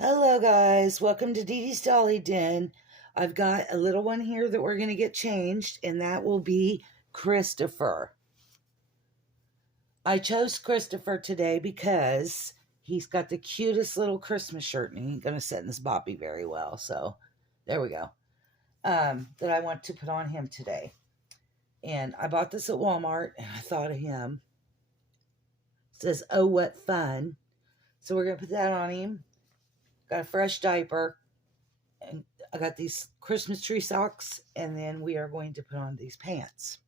Hello, guys. Welcome to Dee Dee's Dolly Den. I've got a little one here that we're going to get changed, and that will be Christopher. I chose Christopher today because he's got the cutest little Christmas shirt, and he's going to sit in this boppy very well. So there we go. That I want to put on him today. And I bought this at Walmart, and I thought of him. It says, "Oh, what fun." So we're going to put that on him. Got a fresh diaper, and I got these Christmas tree socks, and then we are going to put on these pants.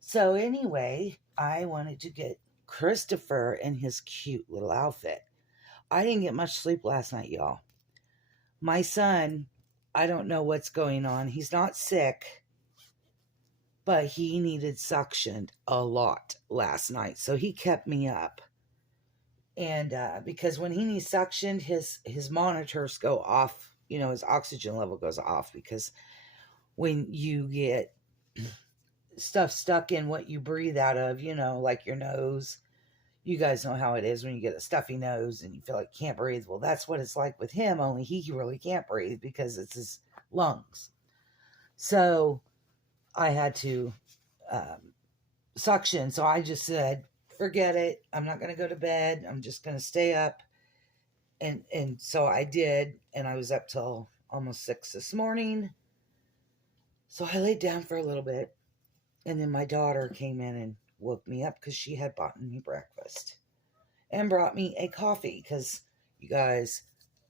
So anyway, I wanted to get Christopher in his cute little outfit. I didn't get much sleep last night, y'all. My son, I don't know what's going on. He's not sick, but he needed suctioned a lot last night, so he kept me up. And because when he needs suctioned, his monitors go off. His oxygen level goes off because when you get stuff stuck in what you breathe out of, like your nose, you guys know how it is when you get a stuffy nose and you feel like you can't breathe. Well, that's what it's like with him, only he really can't breathe because it's his lungs. So I had to suction. So I just said, forget it. I'm not going to go to bed. I'm just going to stay up. And so I did, and I was up till almost 6 this morning. So I laid down for a little bit, and then my daughter came in and woke me up because she had bought me breakfast and brought me a coffee because, you guys,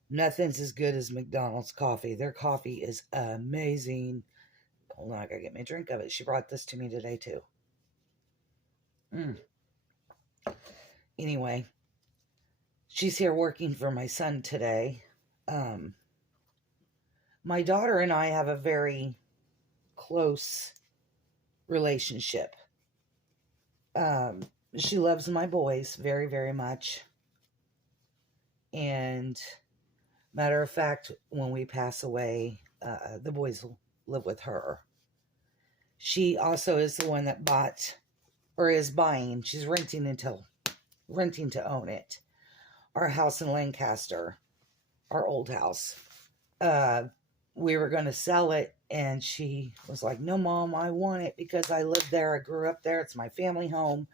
nothing's as good as McDonald's coffee. Their coffee is amazing. Hold on, I gotta get me a drink of it. She brought this to me today, too. Anyway, she's here working for my son today. My daughter and I have a very close relationship. She loves my boys very, very much. And matter of fact, when we pass away, the boys will live with her. She also is the one that bought, or is buying, she's renting to own it, our house in Lancaster, our old house. We were going to sell it, and she was like, "No, Mom, I want it because I live there. I grew up there. It's my family home."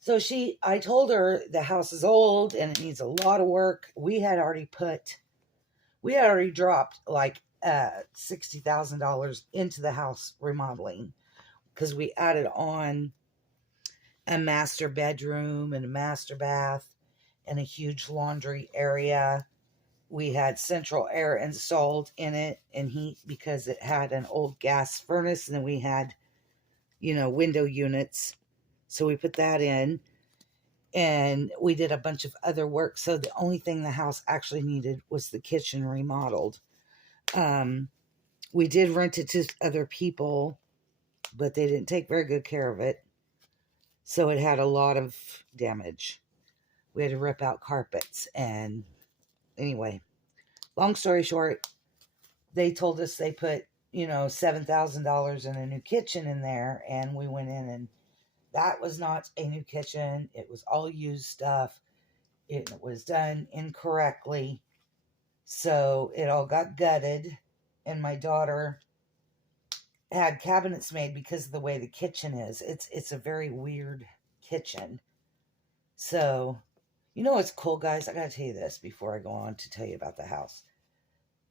So I told her the house is old and it needs a lot of work. We had already dropped like $60,000 into the house remodeling because we added on a master bedroom and a master bath and a huge laundry area. We had central air installed in it and heat because it had an old gas furnace, and then we had, window units. So we put that in, and we did a bunch of other work. So the only thing the house actually needed was the kitchen remodeled. We did rent it to other people, but they didn't take very good care of it. So it had a lot of damage. We had to rip out carpets. And anyway, long story short, they told us they put, $7,000 in a new kitchen in there. And we went in, and that was not a new kitchen. It was all used stuff. It was done incorrectly. So it all got gutted. And my daughter had cabinets made because of the way the kitchen is. It's a very weird kitchen. So, what's cool, guys? I gotta tell you this before I go on to tell you about the house.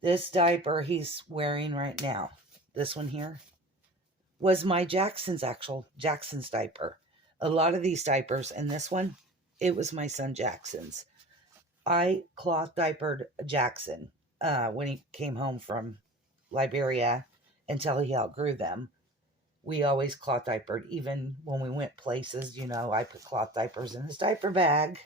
This diaper he's wearing right now, this one here, was my Jackson's diaper. A lot of these diapers, and this one, it was my son Jackson's. I cloth diapered Jackson when he came home from Liberia until he outgrew them. We always cloth diapered, even when we went places, I put cloth diapers in his diaper bag.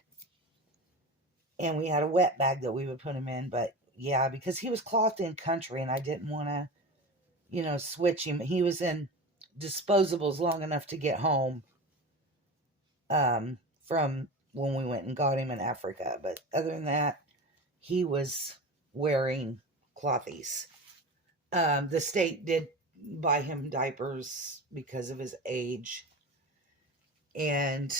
And we had a wet bag that we would put him in. But yeah, because he was clothed in country and I didn't want to, switch him. He was in disposables long enough to get home from when we went and got him in Africa. But other than that, he was wearing clothies. The state did buy him diapers because of his age. And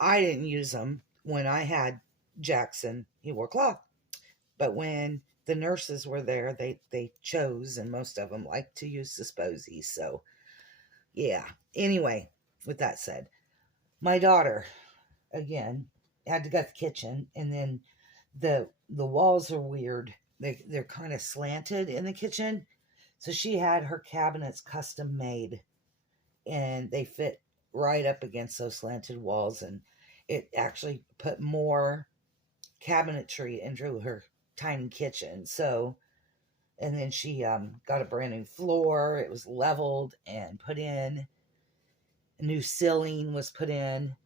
I didn't use them when I had Jackson. He wore cloth. But when the nurses were there, they chose, and most of them like to use Disposies. So, yeah. Anyway, with that said, my daughter, again, had to gut the kitchen, and then the walls are weird. They're kind of slanted in the kitchen. So she had her cabinets custom made, and they fit right up against those slanted walls, and it actually put more cabinetry into her tiny kitchen. So, and then she got a brand new floor. It was leveled and put in. A new ceiling was put in,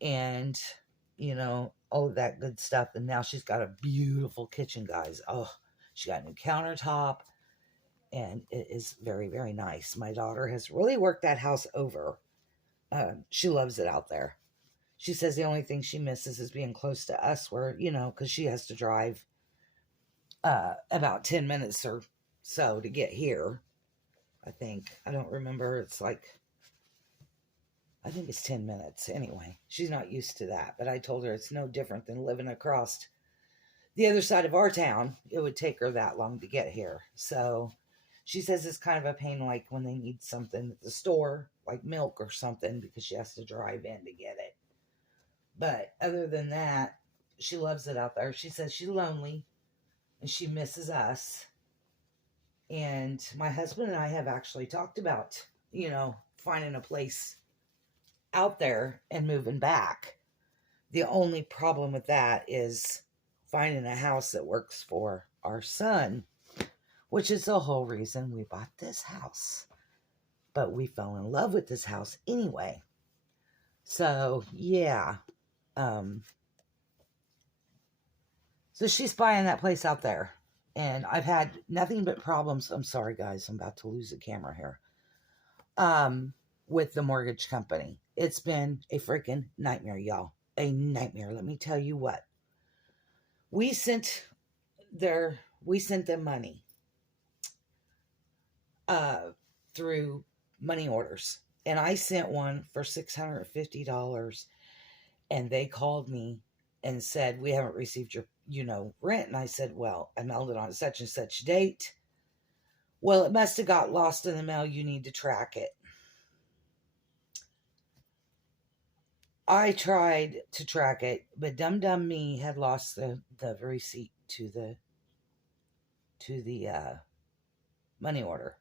and all of that good stuff. And now she's got a beautiful kitchen, guys. Oh, she got a new countertop, and it is very, very nice. My daughter has really worked that house over. She loves it out there. She says the only thing she misses is being close to us, where, because she has to drive about 10 minutes or so to get here. I think. I don't remember. I think it's 10 minutes. Anyway, she's not used to that. But I told her it's no different than living across the other side of our town. It would take her that long to get here. So she says it's kind of a pain, like when they need something at the store, like milk or something, because she has to drive in to get it. But other than that, she loves it out there. She says she's lonely and she misses us. And my husband and I have actually talked about, finding a place out there and moving back. The only problem with that is finding a house that works for our son, which is the whole reason we bought this house. But we fell in love with this house anyway. So, yeah. So she's buying that place out there. And I've had nothing but problems. I'm sorry, guys. I'm about to lose the camera here. With the mortgage company. It's been a freaking nightmare, y'all. A nightmare. Let me tell you what. We sent them money through money orders. And I sent one for $650. And they called me and said, we haven't received your, rent. And I said, well, I mailed it on such and such date. Well, it must have got lost in the mail. You need to track it. I tried to track it, but dumb me had lost the receipt to the money order.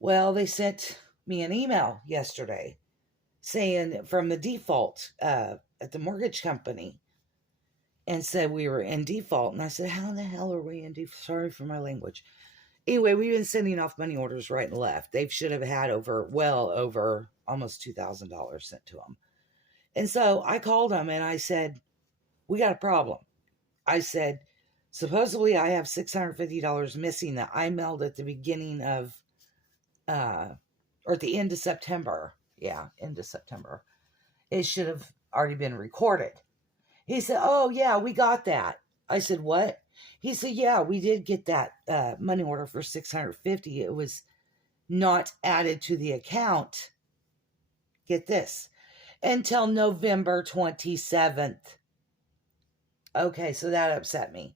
Well, they sent me an email yesterday saying from the default at the mortgage company, and said we were in default. And I said, how the hell are we in default? Sorry for my language. Anyway, we've been sending off money orders right and left. They should have had well over almost $2,000 sent to them. And so I called them and I said, we got a problem. I said, supposedly I have $650 missing that I mailed at the beginning of, or at the end of September. Yeah, end of September. It should have already been recorded. He said, oh, yeah, we got that. I said, what? He said, yeah, we did get that money order for $650. It was not added to the account. Get this. Until November 27th. Okay, so that upset me.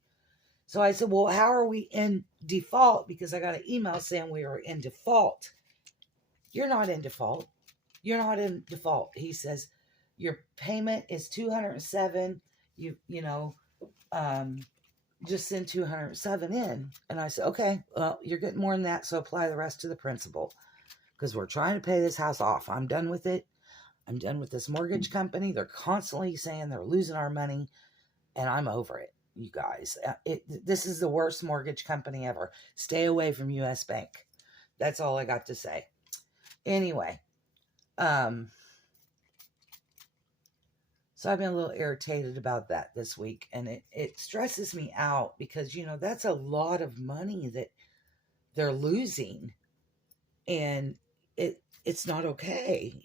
So I said, well, how are we in default? Because I got an email saying we were in default. You're not in default. You're not in default. He says, your payment is $207. Just send $207 in. And I said, okay, well, you're getting more than that, so apply the rest to the principal. Because we're trying to pay this house off. I'm done with it. I'm done with this mortgage company. They're constantly saying they're losing our money, and I'm over it, you guys. This is the worst mortgage company ever. Stay away from U.S. Bank. That's all I got to say. Anyway, so I've been a little irritated about that this week, and it stresses me out because, that's a lot of money that they're losing, and it's not okay,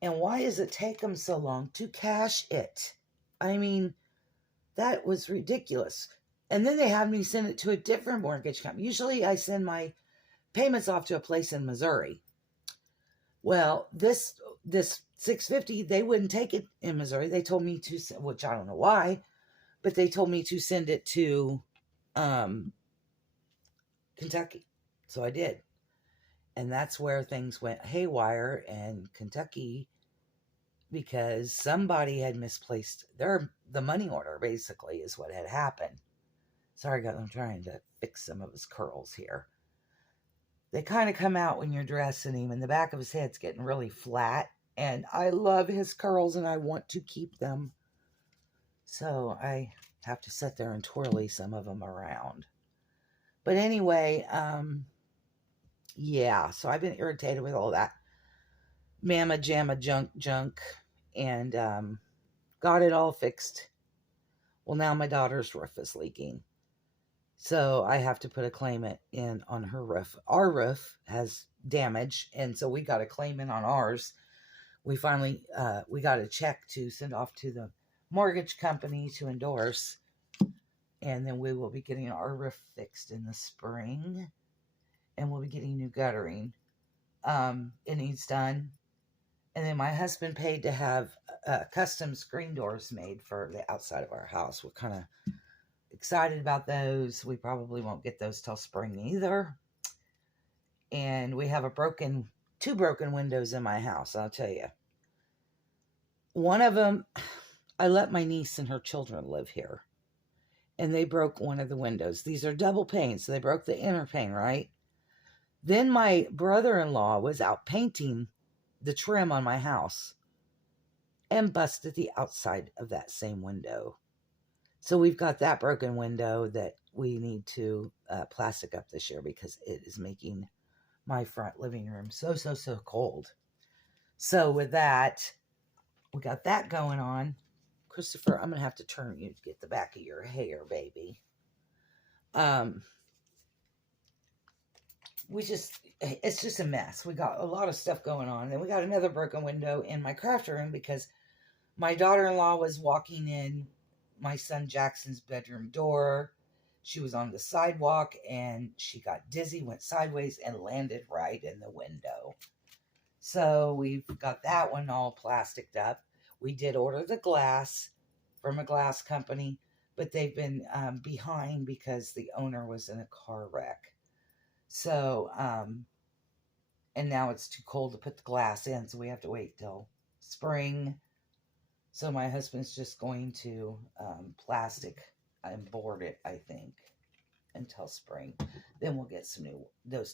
And why does it take them so long to cash it? I mean, that was ridiculous. And then they had me send it to a different mortgage company. Usually I send my payments off to a place in Missouri. Well, this $650, they wouldn't take it in Missouri. They told me to, which I don't know why, But they told me to send it to um, Kentucky. So I did. And that's where things went haywire in Kentucky because somebody had misplaced the money order, basically, is what had happened. Sorry, guys, I'm trying to fix some of his curls here. They kind of come out when you're dressing him, and the back of his head's getting really flat. And I love his curls, and I want to keep them. So I have to sit there and twirly some of them around. But anyway, yeah, so I've been irritated with all that mamma jamma junk, and got it all fixed. Well, now my daughter's roof is leaking. So I have to put a claimant in on her roof. Our roof has damage, and so we got a claimant on ours. We finally, we got a check to send off to the mortgage company to endorse. And then we will be getting our roof fixed in the spring. And we'll be getting new guttering. It needs done. And then my husband paid to have custom screen doors made for the outside of our house. We're kind of excited about those. We probably won't get those till spring either. And we have two broken windows in my house, I'll tell you. One of them, I let my niece and her children live here. And they broke one of the windows. These are double panes, so they broke the inner pane, right? Then my brother-in-law was out painting the trim on my house and busted the outside of that same window. So we've got that broken window that we need to plastic up this year because it is making my front living room so cold. So with that, we got that going on. Christopher, I'm going to have to turn you to get the back of your hair, baby. It's just a mess. We got a lot of stuff going on. And we got another broken window in my craft room because my daughter-in-law was walking in my son Jackson's bedroom door. She was on the sidewalk and she got dizzy, went sideways, and landed right in the window. So we've got that one all plasticed up. We did order the glass from a glass company, but they've been behind because the owner was in a car wreck. So, and now it's too cold to put the glass in, so we have to wait till spring. So my husband's just going to plastic and board it, I think, until spring. Then we'll get those